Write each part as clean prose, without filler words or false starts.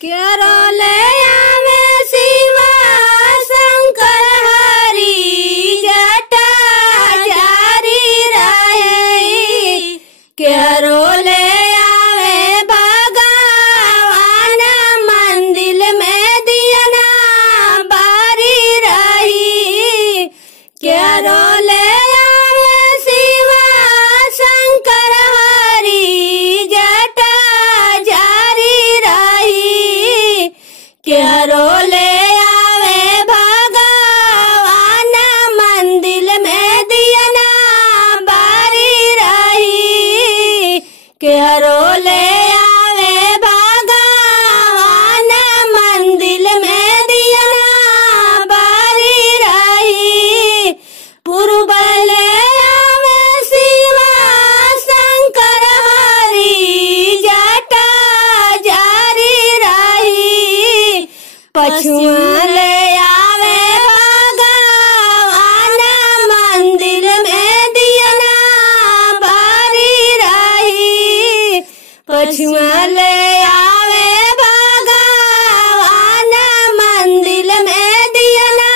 केरोले आवे शिवा शंकर हरि जटा जारी रहे। केरोले आवे भगवान मंदिर में दियना बारी रही। केरोले आवे शिवा शंकर हरि जटा जारी रही। केरोले आवे भगवान मंदिर में दियना बारी रही। केरोले आवे भगवान मंदिर में दियना बारी रही। पूर्वले आवे शिवा शंकर हरि जटा जारी रही। पछुआले आवे भगवान मंदिर में दियना बारी रही। पछुआले आवे भगवान मंदिर में दियना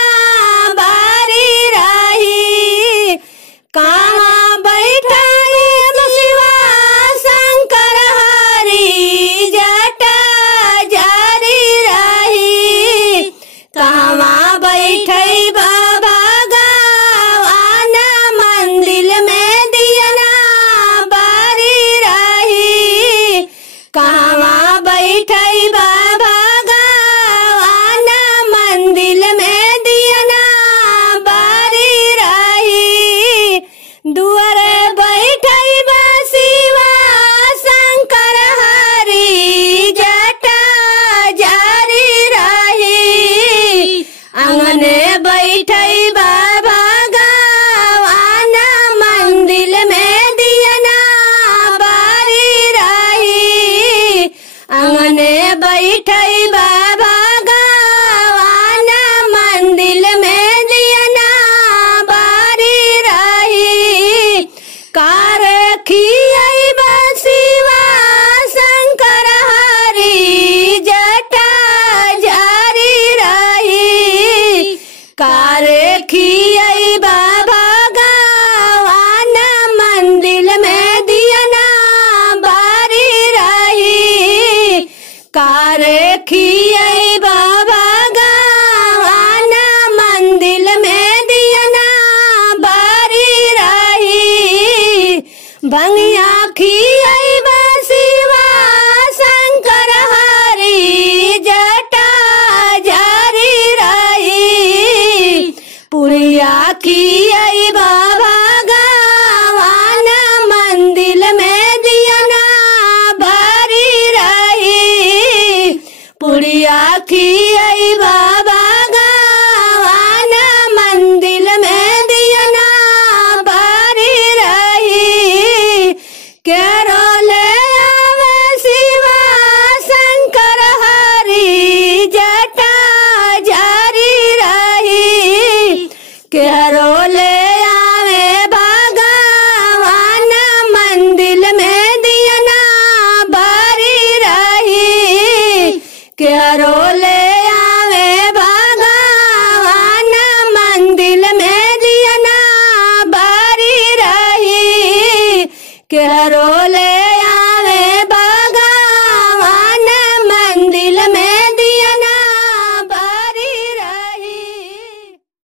बारी रही। कहाँ बैठाए शिवा शंकर हरि जटा जारी रही। कहाँ बैठे भगवान मंदिर में दियना बारी रही। कहाँ बैठे भगवान मंदिर में दियना बारी रही। दुआरे बैठे शिवा शंकर हरि जटा जारी रही। अंगने बैठे भगवान मंदिर में दियना बारी रही। अंगने बैठे भगवान मंदिर में दियना बारी रही। कार खियाइब शिवा शंकर हरि जटा जारी रही। कार खियाइब भगवान मंदिर में दियना बारी रही। कार खियाइब भगवान मंदिर में दियना बारी रही। भंगिया खियाइब शिवा शंकर हरि जटा जारी रही। पुरिया खियाइब भगवान मंदिर में दियना बारी रही। पुरिया खियाइब